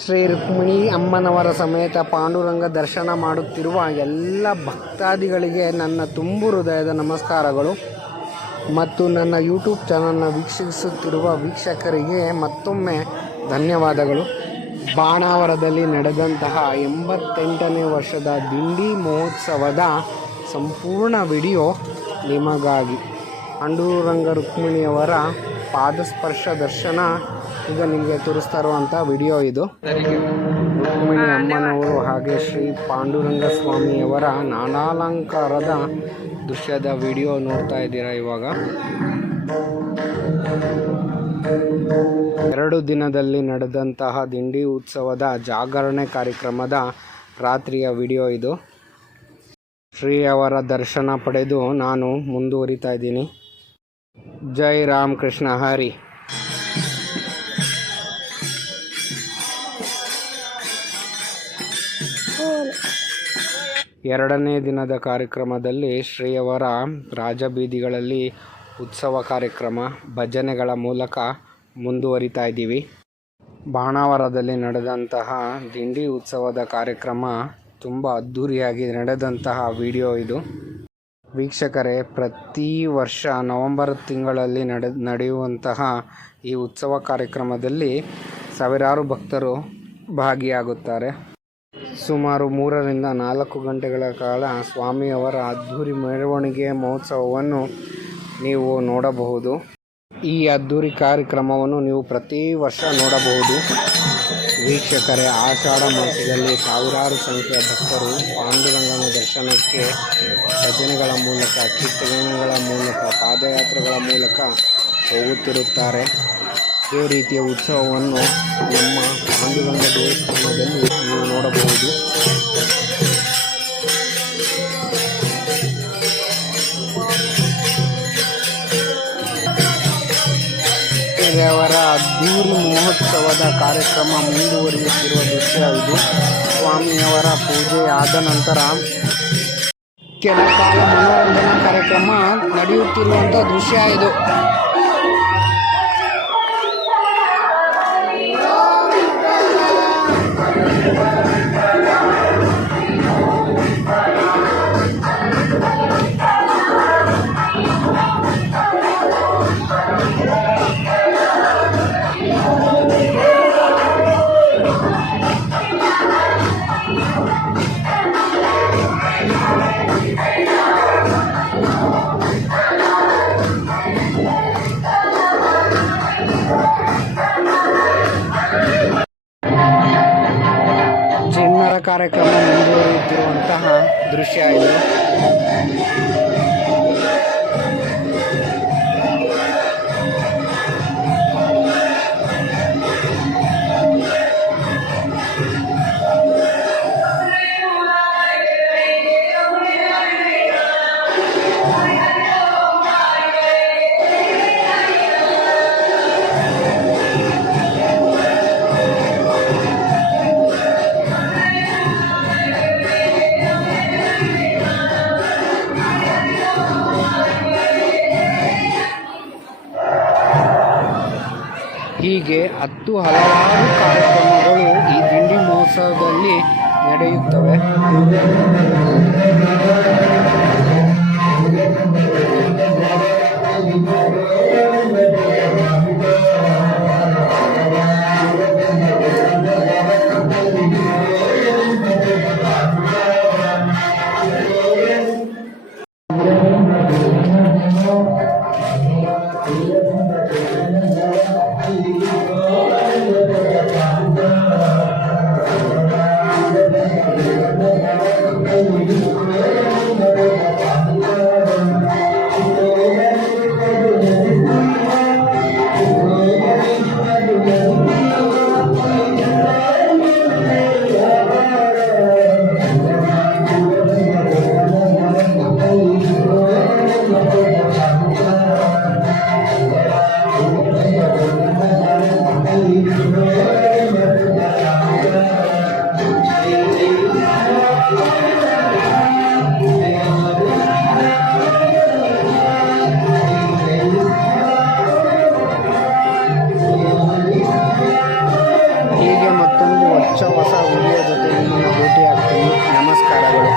ಶ್ರೀ ರುಕ್ಮಿಣಿ ಅಮ್ಮನವರ ಸಮೇತ ಪಾಂಡುರಂಗ ದರ್ಶನ ಮಾಡುತ್ತಿರುವ ಎಲ್ಲ ಭಕ್ತಾದಿಗಳಿಗೆ ನನ್ನ ತುಂಬು ಹೃದಯದ ನಮಸ್ಕಾರಗಳು ಮತ್ತು ನನ್ನ ಯೂಟ್ಯೂಬ್ ಚಾನಲ್ನ ವೀಕ್ಷಿಸುತ್ತಿರುವ ವೀಕ್ಷಕರಿಗೆ ಮತ್ತೊಮ್ಮೆ ಧನ್ಯವಾದಗಳು. ಬಾಣಾವರದಲ್ಲಿ ನಡೆದಂತಹ 88ನೇ ವರ್ಷದ ದಿಂಡಿ ಮಹೋತ್ಸವದ ಸಂಪೂರ್ಣ ವಿಡಿಯೋ ನಿಮಗಾಗಿ. ಪಾಂಡುರಂಗ ರುಕ್ಮಿಣಿಯವರ ಪಾದಸ್ಪರ್ಶ ದರ್ಶನ ಈಗ ನಿಮಗೆ ತೋರಿಸ್ತಾ ಇರುವಂಥ ವಿಡಿಯೋ ಇದು. ರುಕ್ಮಿಣಿ ಅಮ್ಮನವರು ಹಾಗೆ ಶ್ರೀ ಪಾಂಡುರಂಗ ಸ್ವಾಮಿಯವರ ನಾನಾಲಂಕಾರದ ದೃಶ್ಯದ ವಿಡಿಯೋ ನೋಡ್ತಾ ಇದ್ದೀರಾ. ಇವಾಗ 2 ದಿನದಲ್ಲಿ ನಡೆದಂತಹ ದಿಂಡಿ ಉತ್ಸವದ ಜಾಗರಣೆ ಕಾರ್ಯಕ್ರಮದ ರಾತ್ರಿಯ ವಿಡಿಯೋ ಇದು. ಶ್ರೀಯವರ ದರ್ಶನ ಪಡೆದು ನಾನು ಮುಂದುವರಿತಾ ಇದ್ದೀನಿ. ಜೈ ರಾಮಕೃಷ್ಣ ಹರಿ. ಎರಡನೇ ದಿನದ ಕಾರ್ಯಕ್ರಮದಲ್ಲಿ ಶ್ರೀಯವರ ರಾಜಬೀದಿಗಳಲ್ಲಿ ಉತ್ಸವ ಕಾರ್ಯಕ್ರಮ ಭಜನೆಗಳ ಮೂಲಕ ಮುಂದುವರಿತಾ ಇದ್ದೀವಿ. ಬಾಣಾವರದಲ್ಲಿ ನಡೆದಂತಹ ದಿಂಡಿ ಉತ್ಸವದ ಕಾರ್ಯಕ್ರಮ ತುಂಬ ಅದ್ಧೂರಿಯಾಗಿ ನಡೆದಂತಹ ವಿಡಿಯೋ ಇದು. ವೀಕ್ಷಕರೇ, ಪ್ರತಿ ವರ್ಷ ನವೆಂಬರ್ ತಿಂಗಳಲ್ಲಿ ನಡೆಯುವಂತಹ ಈ ಉತ್ಸವ ಕಾರ್ಯಕ್ರಮದಲ್ಲಿ ಸಾವಿರಾರು ಭಕ್ತರು ಭಾಗಿಯಾಗುತ್ತಾರೆ. ಸುಮಾರು 3 ರಿಂದ 4 ಗಂಟೆಗಳ ಕಾಲ ಸ್ವಾಮಿಯವರ ಅದ್ಧೂರಿ ಮೆರವಣಿಗೆ ಮಹೋತ್ಸವವನ್ನು ನೀವು ನೋಡಬಹುದು. ಈ ಅದ್ಧೂರಿ ಕಾರ್ಯಕ್ರಮವನ್ನು ನೀವು ಪ್ರತಿ ವರ್ಷ ನೋಡಬಹುದು. ವೀಕ್ಷಕರೇ, ಆಷಾಢ ಮಾಸದಲ್ಲಿ ಸಾವಿರಾರು ಸಂಖ್ಯೆಯ ಭಕ್ತರು ಪಾಂಡುರಂಗನ ದರ್ಶನಕ್ಕೆ ಭಜನೆಗಳ ಮೂಲಕ, ಕೀರ್ತನೆಗಳ ಮೂಲಕ, ಪಾದಯಾತ್ರೆಗಳ ಮೂಲಕ ಹೋಗುತ್ತಿರುತ್ತಾರೆ. ಇದೇ ರೀತಿಯ ಉತ್ಸವವನ್ನು ನಮ್ಮ ಪಾಂಡುರಂಗ ದೇವಸ್ಥಾನದಲ್ಲಿ ನೀವು ನೋಡಬಹುದು. ಅವರ ಅದ್ಧೂರಿ ಮಹೋತ್ಸವದ ಕಾರ್ಯಕ್ರಮ ಮುಂದುವರಿಯುತ್ತಿರುವ ದೃಶ್ಯ ಇದು. ಸ್ವಾಮಿಯವರ ಪೂಜೆ ಆದ ನಂತರ ಕೆಲ ಕಾಲ ಮನೋರಂಜನಾ ಕಾರ್ಯಕ್ರಮ ನಡೆಯುತ್ತಿರುವಂಥ ದೃಶ್ಯ ಇದು. ಚಿಣ್ಣರ ಕಾರ್ಯಕ್ರಮ ಮುಂದುವರಿಯುತ್ತಿರುವಂತಹ ದೃಶ್ಯ ಇದು. ಹೀಗೆ ಹಲವಾರು ಕಾರ್ಯಕ್ರಮಗಳು ಈ ದಿಂಡಿ ಮಹೋತ್ಸವದಲ್ಲಿ ನಡೆಯುತ್ತವೆ. ಹೊಸ ವಿಡಿಯೋ ಜೊತೆ ನಿಮ್ಮನ್ನು ಭೇಟಿ ಆಗ್ತೀನಿ. ನಮಸ್ಕಾರಗಳು.